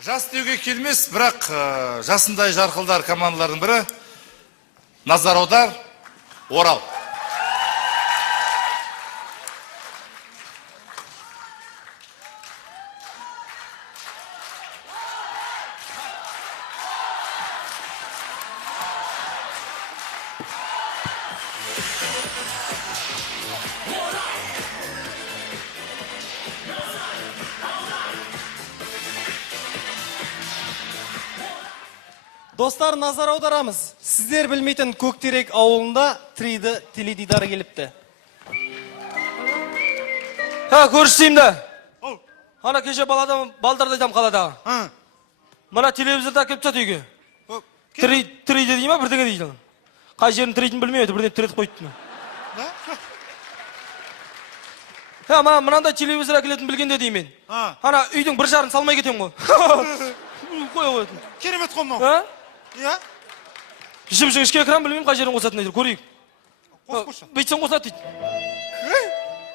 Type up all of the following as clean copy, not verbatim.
Жас деуге келмес, бірақ жасындай жарқылдар командалардың бірі Назар Аудар, Орал. Достар, назар аударамыз. Сіздер білмейтін Көктерек ауылында 3D теледидары келіпті. Көршісеймді. Ана кеше балдарды айтам қаладағы. Мына телевизорда келіп жатыр үйге. 3D дей ма, бірдеңе дейді. Қай жерін тірейтін білмейді, бірден тіретіп қойды. Мынандай телевизор әкелетін білгенде деймен. Ана үйдің бір жарын салмай кетем ғой. Қоя қоятын. Керемет қой мынау. Жіп-жіңішке экран білмеймін қай жерін қосатын дейді, көрейік. Қос. Бүйтсең қосады дейді.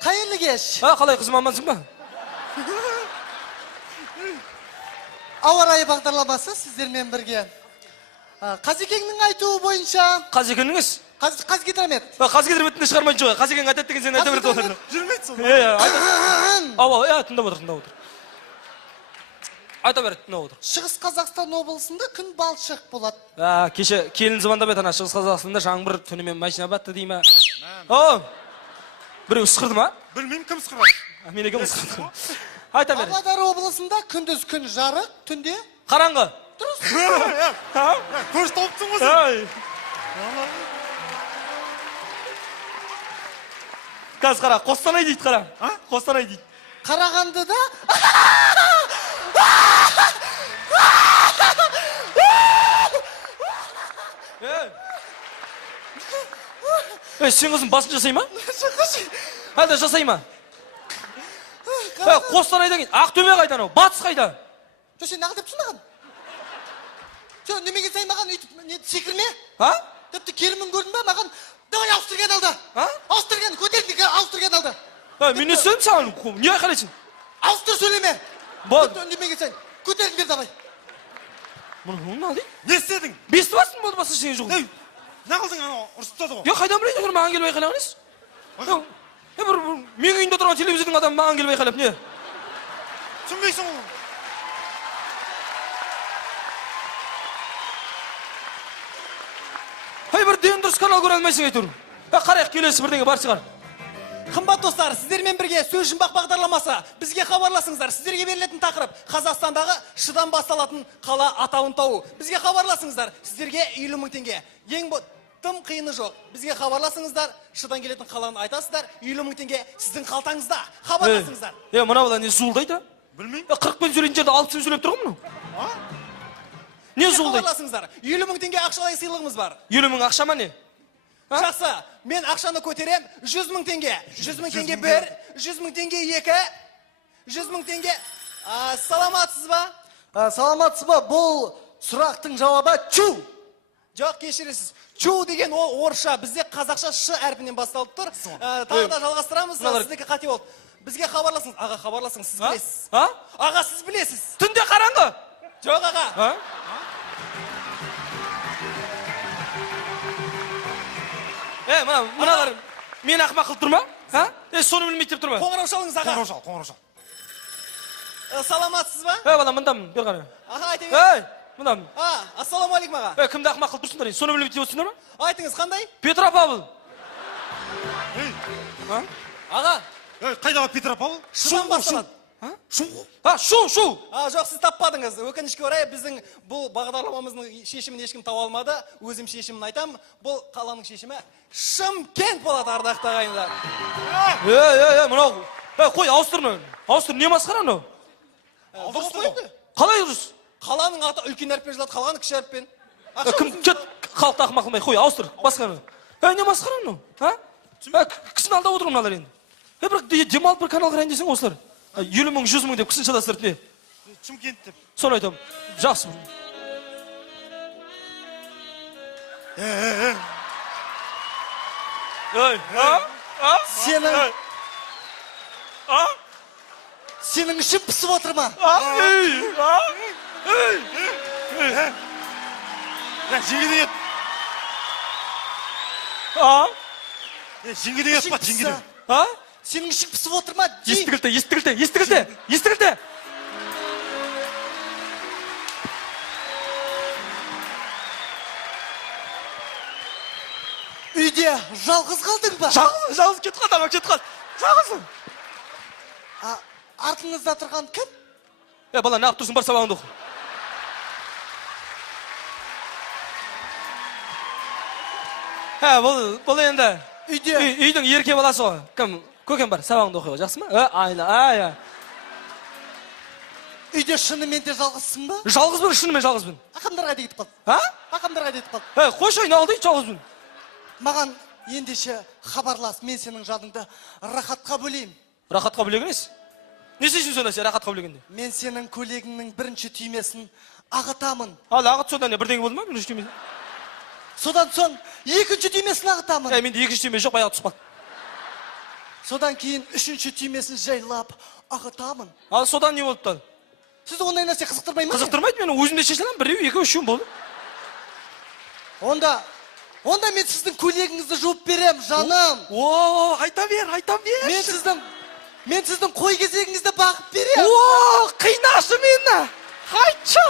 Қайырлы кеш. Қалай қызым, амансың ба? Ауа райы бағдарламасы сіздермен бірге. Қазекеңнің айтуы бойынша... Қазекеңіңіз? Қазгидромет. Қазгидрометінде шығармайын жоға. Қазекең айтады деген сен айта берді отырды. Жүрмейді сол. Тыңдап отыр. Айта берді, тыңдап отыр. Шығыс Қазақстан облысында күн балшық болады. Кеше келін звондап еді, Шығыс Қазақстанда жаңбыр түнімен машина батты дей ма? Біреу ысқырды ма? Білмеймін, кім ысқырады? Мен екем ысқырды. Айта берді. Павлодар облысында күндіз күн жарық, түнде қараңғы. дұрыс. Көз тауыптың ғой. Қазір қара, Қостанай дейді, қара. Қостанай дейді. Қарағандыда Сен қызым басын жасай ма? Әлде жасай ма? Қостанайдан кейін, Ақтөбе қайда анау? Батыс қайда? сен неғыл депсің маған? Немеге сай маған үйтіп секірме? Тіпті керімін көрдің ба маған? Давай ауыстырген алды. Ауыстырген, көтерді, ауыстырген алды. Мен не сөйлем саған? Не айқайлайсың? Ауыстыр сөйлеме. Немеге сай, көтерін бер давай. Мұны не дейді? Не істедің? Бесті басын болды басын сен жоқ. Не қылдың анау ұрыстады ғой? Қайдан білейді ғой маған келіп айқайлаған ес? Мен үйінде тұрған телевизордың адамы маған келіп айқайлап, не? Түсінбейсің ғой. Бір ден дұрыс канал көре алмайсың әйтеуір. Қарайық, келесі бірдеңе бар шығар. Қымбат достар, сіздермен бірге сөз жұмбақ бағдарламасы. Бізге хабарласыңыздар. Сіздерге берілетін тақырып Қазақстандағы шыдан басталатын қала атауын тауы. Бізге хабарласыңыздар. Сіздерге 50 мың теңге. Тым қиыны жоқ. Бізге хабарласыңыздар. Шыдан келетін қаланы айтасыздар. 50 мың теңге сіздің қалтаңызда. Хабарласыңыздар. Мына бала не зуылдайды? Білмеймін. 40 пен сөйлейтін жерде 60 сөйлеп тұр ғой мұны? Не зуылдайды? Хабарласыңыздар. 50 мың теңге ақшалай сыйлығымыз бар. 50 мың ақша ма не? Жақсы, мен ақшаны көтерем, 100 мың теңге. 100 мың теңге бір, 100 мың теңге екі, 100 мың теңге. Саламатсыз ба? Саламатсыз ба? Бұл сұрақтың жауабы чу. Жоқ, кешіресіз. Чу деген ол орысша, бізде қазақша ш әрпінен басталып тұр. Тағы да жалғастырамыз, сіздікі қате болды. Бізге хабарласыңыз. Аға, хабарласыңыз, сіз білесіз. Аға, сіз білесіз. Түнде қараңғы. Жоқ, аға. Мыналар мен ақымақ қылып тұр ма? Соны білмейді деп тұр ма? Қоңырау шалыңыз, аға. Қоңырау шал. Саламатсыз ба? Балам, мұндамын, бер қара. Аға, айта бер. Мұндамын. Ассаламуалейкум, аға. Кімді ақымақ қылып тұрсыңдар? Соны білмейді деп отырсыңдар ма? Айтыңыз, қандай? Петропавл. Аға. Қайдағы Петропавл? Шыдан басталады. Шу. Жоқ, сіз таппадыңыз. Өкінішке орай біздің бұл бағдарламамыздың шешімін ешкім таба алмады. Өзім шешімін айтам. Бұл қаланың шешімі Шымкент болады, ардақты ағайындар. Мынау. Қой, ауыстыр. Ауыстыр, не масқара мынау? Дұрыс қойды. Қалай дұрыс? Қаланың аты үлкен әріппен жазылады, қаланы кіші әріппен. Кім кет халықты ақымақ қылмай. Қой, ауыстыр. Басқаны. Не масқара мынау? Кісіні алдап отыр мыналар енді. Бірақ демалып бір канал қарайын десең осылар. 50 мың, 100 мың деп кісін шатастырып не? Шымкент деп. Соны айтам. Жақсы. Сенің ішін пысып отыр ма? жеңгеден ет. А? Жеңгеден ет па, жеңгеден. А? Сенің ішің пісіп отыр ма? Естірілді. Үйде жалғыз қалдың ба? Жалғыз кетіп қалды, ана кетіп қалды. Жалғызсың. Артыңызда тұрған кім? Бала, неғып тұрсың, бар сабағыңды оқы. Бұл енді үйдің ерке баласы ғой. Кім? Көкем бар, сабағыңды оқы, жақсы ма? Айла. Үйде шынымен де жалғызсың ба? Жалғызбын, шынымен жалғызбын. Ақамдарға да кетіп қалды. Ақамдарға да кетіп қалды. Қойшы, не алды, жалғызбын. Маған ендеше хабарлас, мен сенің жадыңды рахатқа бөлеймін. Рахатқа бөлегенес? Не істейсің сонда сен рахатқа бөлегенде? Мен сенің көйлегіңнің бірінші түймесін ағытамын. Ал ағыт содан не бірдеңе болды ма? Бірінші түймесі? Содан соң екінші түймесін ағытамын. Менде екінші түйме жоқ, баяғы түсіп қалды. Содан кейін үшінші түймесін жайлап ағытамын. Ал содан не болды? Сіз ондай нәрсе қызықтырмай ма? Қызықтырмайды, мен өзімде шеше аламын, біреу, екеу, үшеу болды. Онда мен сіздің көйлегіңізді жуып берем, жаным. Айта бер. Мен сіздің қой кезегіңізді бағып берем. Қинашы мені. Айтшы.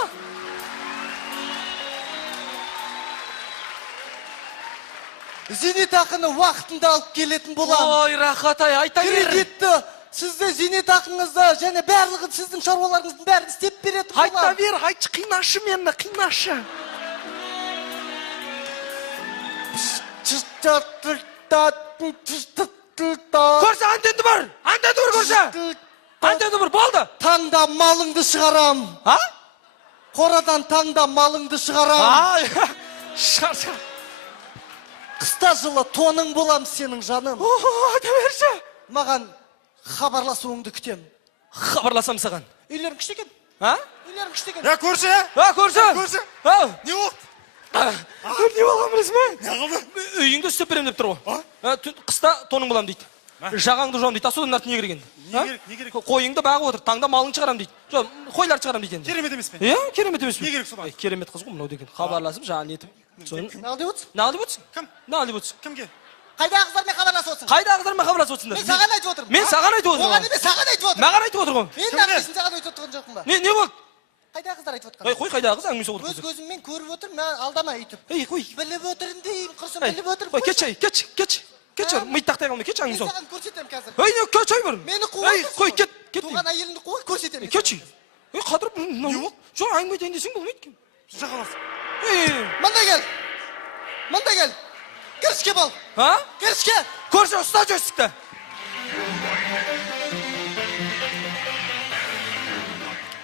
Зейнетақыны уақытында алып келетін болам. Ой, рахат-ай, айта бер. Кредитті, сізді зейнетақыңызды және барлығын сіздің шаруаларыңыздың бәрін істеп беретін болам. Айта бер, айтшы, қинашы мені, қинашы. Көрсе, антенді бар көрсе. Антенді бар, болды. Таңда малыңды шығарам. Қорадан таңда малыңды шығарам. Шығар. Қыста жылы тоның болам сенің жаным. Айта берші. Маған хабарласуыңды күтем. Хабарласам саған. Үйлерің күшті екен. Үйлерің күшті екен. Көрші? Көрші. Не болды? Не болған білесің бе? Не қылды? Үйіңді істеп берем деп тұр ғой. Қыста тоның болам дейді. Жағаңды жуам дейді. Содан нарты не керек енді? Не керек? Қойыңды бағып отыр. Таңда малың шығарам дейді. Қойларды шығарам дейді енді. Керемет емес пе? Керемет емес пе? Не керек соған? Керемет қыз ғой мынау деген. Хабарласып, жаңа нетіп. Неғыл деп отырсың? Неғыл деп отырсың? Кім? Неғыл деп отырсың? Кімге? Қайдағы қыздармен хабарласып отырсың? Қайдағы қыздармен хабарласып отырсыңдар? Мен саған айтып отырмын. Мен саған айтып отырмын. Оған емес, саған айтып отырмын. Маған айтып отыр ғой. Мен нағыз саған айтып отырған жоқпын ба? Не болды? Қайдағы қыздар айтып отырған? Қой, қайдағы қыз әңгімесі отыр. Өз көзіммен көріп отырмын, мен алдама өйтіп. Қой. Біліп отырмын деймін, құрсын біліп отырмын. Қой, кетші. Миды тақтай қалмай, кетші әңгімесі Мен отыр. саған көрсетемін қазір. Не, кетші бір. Мені қуып Қой, кет. Туған әйеліңді қуып көрсетемін. Кетші. Қадыр, не болды? Жоқ, әңгіме айтайын десең болмайды. Жағалас. Мында кел. Кіріске бол. Кіріске. Көрші, ұста жөстікті.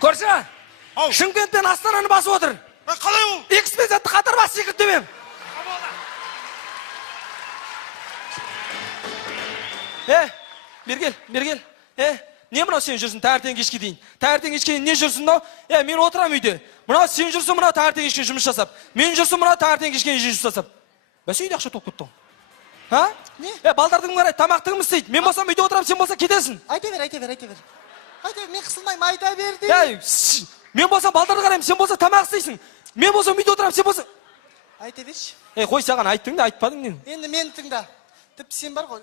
Көрші, Шымкенттен Астананы басып отыр. Қалай ол? Экспедиентті қатар бас секірт демем. Бергел. Не мынау сен жүрсің таңертең кешке дейін? Таңертең кешке дейін не жүрсің мынау? Мен отырам үйде. Мынау сен жүрсің мынау таңертең кешке жұмыс жасап. Мен жүрсің мынау таңертең кешке жұмыс жасап. Бәсе үйде ақша толып кетті ғой. Не? Балдардың қарай тамақтығымыз істейді. Мен болсам үйде отырам, сен болсаң кетесің. Айта бер. Мен қысылмаймын, айта бер деймін. Мен болсам балдарды қараймын, сен болсаң тамақ істейсің. Мен болсам үйде отырам, сен болсаң. Айта берші. Қой саған айттың да айтпадың не? Енді мені тыңда. Тіпті сен бар ғой.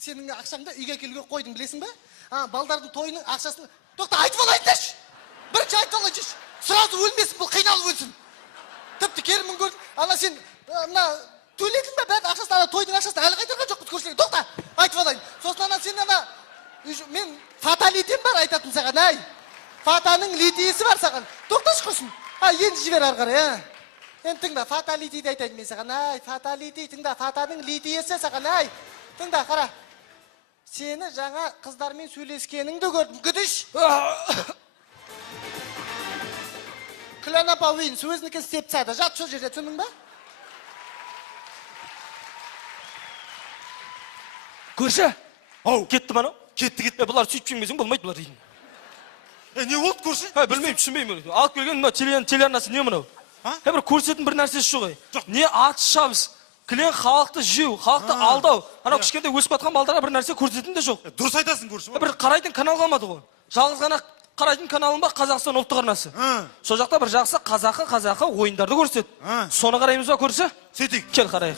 Сенің ақшаңды үйге келуге қойдың, білесің бе? Балдардың тойының ақшасын... Тоқта, айтып алайын деші. Бірінші айтып алайын деші. Сразу өлмесін, бұл қиналып өлсін. Тіпті керімін көрдің. Ана сен төледің бе бәрін ақшасын, ана тойдың ақшасын әлі қайтарған жоқпыз көршілерге. Тоқта, айтып алайын. Сосын ана сен мен фаталитем бар айтатын саған, әй. Фатаның литиесі бар саған. Тоқташы құрсын. Енді жібер арқары, Енді тыңда, фаталитиді айтайын мен саған, әй. Фаталити, тыңда, фатаның литиесі саған, әй. Тыңда, қара. Сені жаңа қыздармен сөйлескеніңді көрдім, күдіш. Күлән апа ойын, сөзінікін істеп тастады. Жат сол жерде, түсіндің ба? Көрші? Кетті ма анау? Кетті. Бұлар сөйтіп жеңмесең болмайды бұлар дейін. Не болды көрші? Білмеймін, түсінбеймін. Алып келген мынау телеарнасы не мынау? Бір көрсетін бір нәрсесі жоқ. Не атыс шабыс, кілең халықты жеу, халықты алдау. Анау кішкентай өсіп жатқан балдарға бір нәрсе көрсетін де жоқ. Дұрыс айтасың көрші. Бір қарайтын канал қалмады ғой. Жалғыз ғана қарайтын каналым бар, Қазақстан ұлттық арнасы. Сол жақта бір жақсы қазақы ойындарды көрсет. Соны қараймыз ба, көрсе? Сөйтейік. Кел қарайық.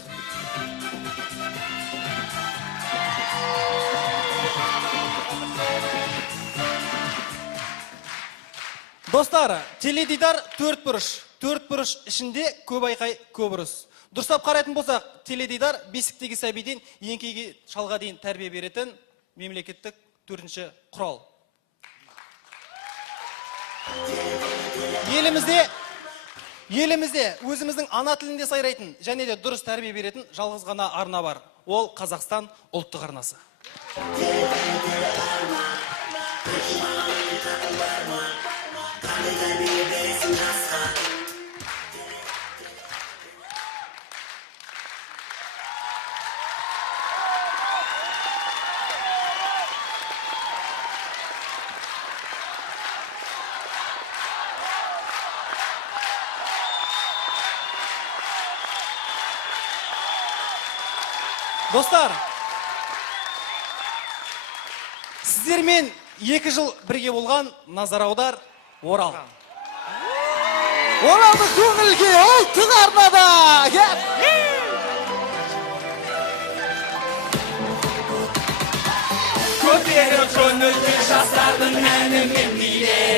Достар, теледидар төрт бұрыш ішінде көп айқай, көп ұрыс. Дұрыстап қарайтын болсақ, теледидар бесіктегі сәбиден еңкейге шалға дейін тәрбие беретін мемлекеттік 4-ші құрал. Елімізде өзіміздің ана тілінде сайрайтын және де дұрыс тәрбие беретін жалғыз ғана арна бар. Ол Қазақстан ұлттық арнасы. Достар, сіздермен 2 жыл бірге болған Назар аудар, Орал. Оралды көңілге ұлттық арнада! Көтеріп көңілді жастардың әнімен биле.